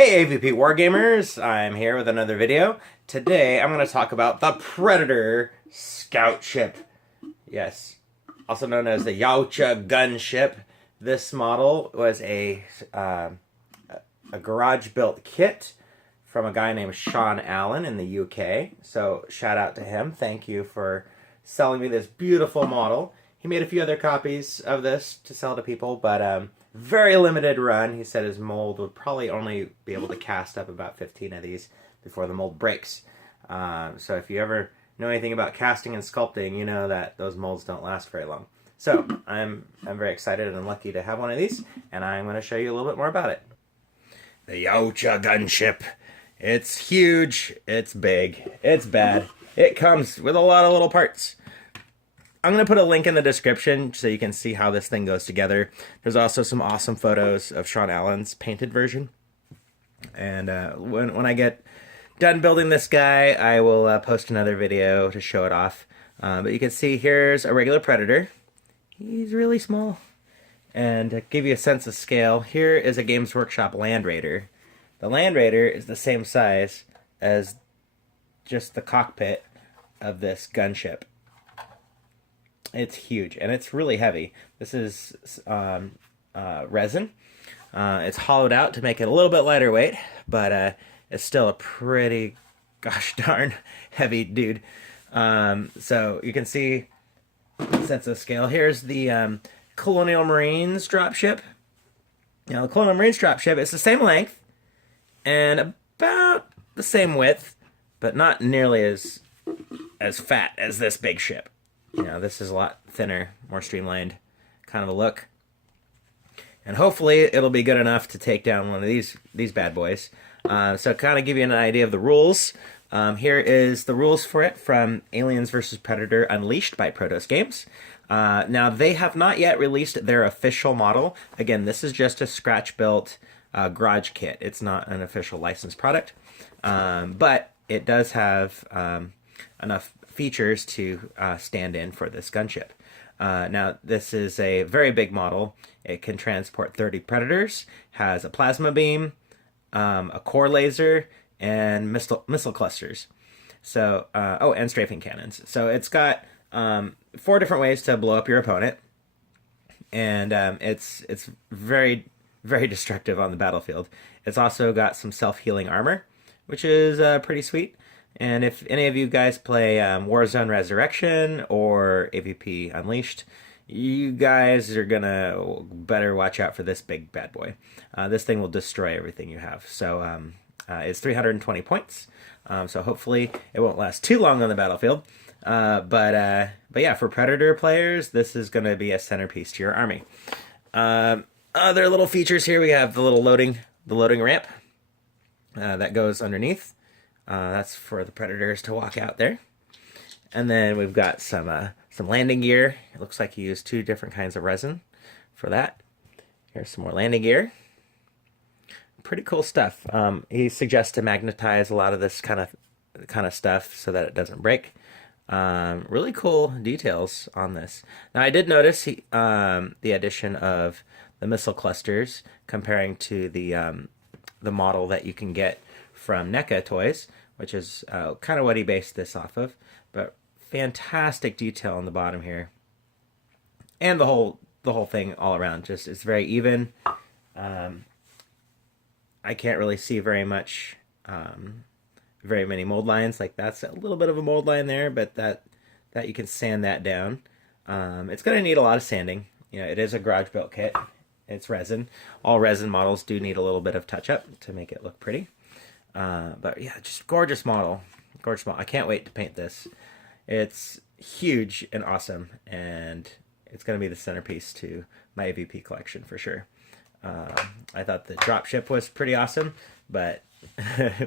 Hey AVP Wargamers, I'm here with another video. Today I'm going to talk about the Predator Scout Ship. Yes, also known as the Yautja Gunship. This model was a garage-built kit from a guy named Sean Allen in the UK. So shout out to him. Thank you for selling me this beautiful model. He made a few other copies of this to sell to people, but very limited run. He said his mold would probably only be able to cast up about 15 of these before the mold breaks. So if you ever know anything about casting and sculpting, you know that those molds don't last very long. So I'm very excited and lucky to have one of these, and I'm going to show you a little bit more about it. The Yautja Gunship. It's huge, it's big, it's bad. It comes with a lot of little parts. I'm going to put a link in the description so you can see how this thing goes together. There's also some awesome photos of Sean Allen's painted version. And when I get done building this guy, I will post another video to show it off. But you can see here's a regular Predator. He's really small. And to give you a sense of scale, here is a Games Workshop Land Raider. The Land Raider is the same size as just the cockpit of this gunship. It's huge, and it's really heavy. This is resin. It's hollowed out to make it a little bit lighter weight, but it's still a pretty, gosh darn, heavy dude. So you can see sense of scale. Here's the Colonial Marines dropship. Now, the Colonial Marines dropship is the same length and about the same width, but not nearly as fat as this big ship. You know, this is a lot thinner, more streamlined kind of a look. And hopefully it'll be good enough to take down one of these bad boys. So kind of give you an idea of the rules. Here is the rules for it from Aliens vs. Predator Unleashed by Protos Games. Now, they have not yet released their official model. Again, this is just a scratch-built garage kit. It's not an official licensed product. But it does have enough features to stand in for this gunship. Now, this is a very big model. It can transport 30 Predators, has a plasma beam, a core laser, and missile clusters. So, and strafing cannons. So it's got 4 different ways to blow up your opponent, and it's very, very destructive on the battlefield. It's also got some self-healing armor, which is pretty sweet. And if any of you guys play Warzone Resurrection or AVP Unleashed, you guys are gonna better watch out for this big bad boy. This thing will destroy everything you have. So it's 320 points. So hopefully it won't last too long on the battlefield. But yeah, for Predator players, this is gonna be a centerpiece to your army. Other little features here, we have the little loading ramp that goes underneath. That's for the Predators to walk out there. And then we've got some landing gear. It looks like he used 2 different kinds of resin for that. Here's some more landing gear. Pretty cool stuff. He suggests to magnetize a lot of this kind of stuff so that it doesn't break. Really cool details on this. Now, I did notice the addition of the missile clusters comparing to the model that you can get from NECA Toys, which is kind of what he based this off of. But fantastic detail on the bottom here, and the whole thing all around. Just it's very even. I can't really see very many mold lines. Like that's a little bit of a mold line there, but that you can sand that down. It's going to need a lot of sanding. You know, it is a garage built kit. It's resin. All resin models do need a little bit of touch up to make it look pretty. But yeah, just gorgeous model. Gorgeous model. I can't wait to paint this. It's huge and awesome, and it's going to be the centerpiece to my AVP collection for sure. I thought the Dropship was pretty awesome, but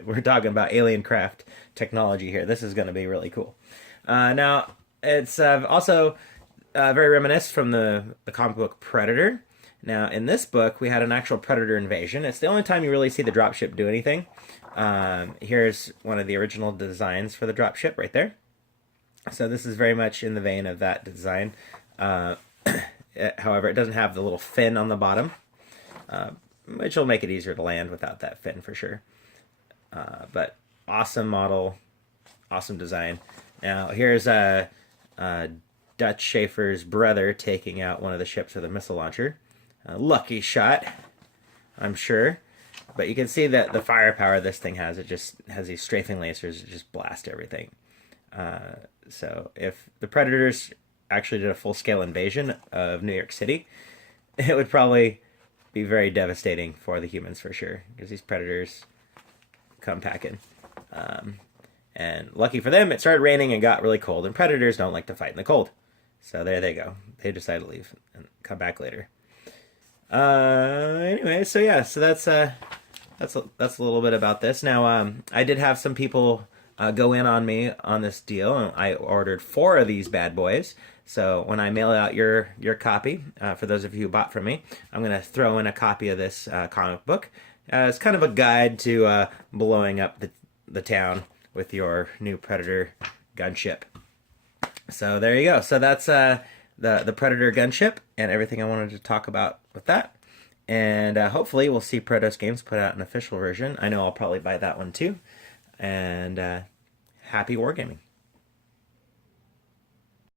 we're talking about alien craft technology here. This is going to be really cool. Now, it's also very reminiscent from the comic book Predator. Now, in this book, we had an actual Predator invasion. It's the only time you really see the Dropship do anything. Here's one of the original designs for the Dropship right there. So this is very much in the vein of that design. However, it doesn't have the little fin on the bottom. which will make it easier to land without that fin for sure. But awesome model, awesome design. Now here's Dutch Schaefer's brother taking out one of the ships with a missile launcher. A lucky shot, I'm sure. But you can see that the firepower this thing has. It just has these strafing lasers that just blast everything. So if the Predators actually did a full-scale invasion of New York City, it would probably be very devastating for the humans for sure, because these Predators come packing. And lucky for them, it started raining and got really cold, and Predators don't like to fight in the cold. So there they go. They decide to leave and come back later. Anyway, so yeah, so that's a little bit about this. Now, I did have some people go in on me on this deal. I ordered 4 of these bad boys. So when I mail out your copy, for those of you who bought from me, I'm going to throw in a copy of this comic book as kind of a guide to blowing up the town with your new Predator gunship. So there you go. So that's the Predator gunship and everything I wanted to talk about with that. And hopefully we'll see Protos Games put out an official version. I know I'll probably buy that one too. And happy wargaming.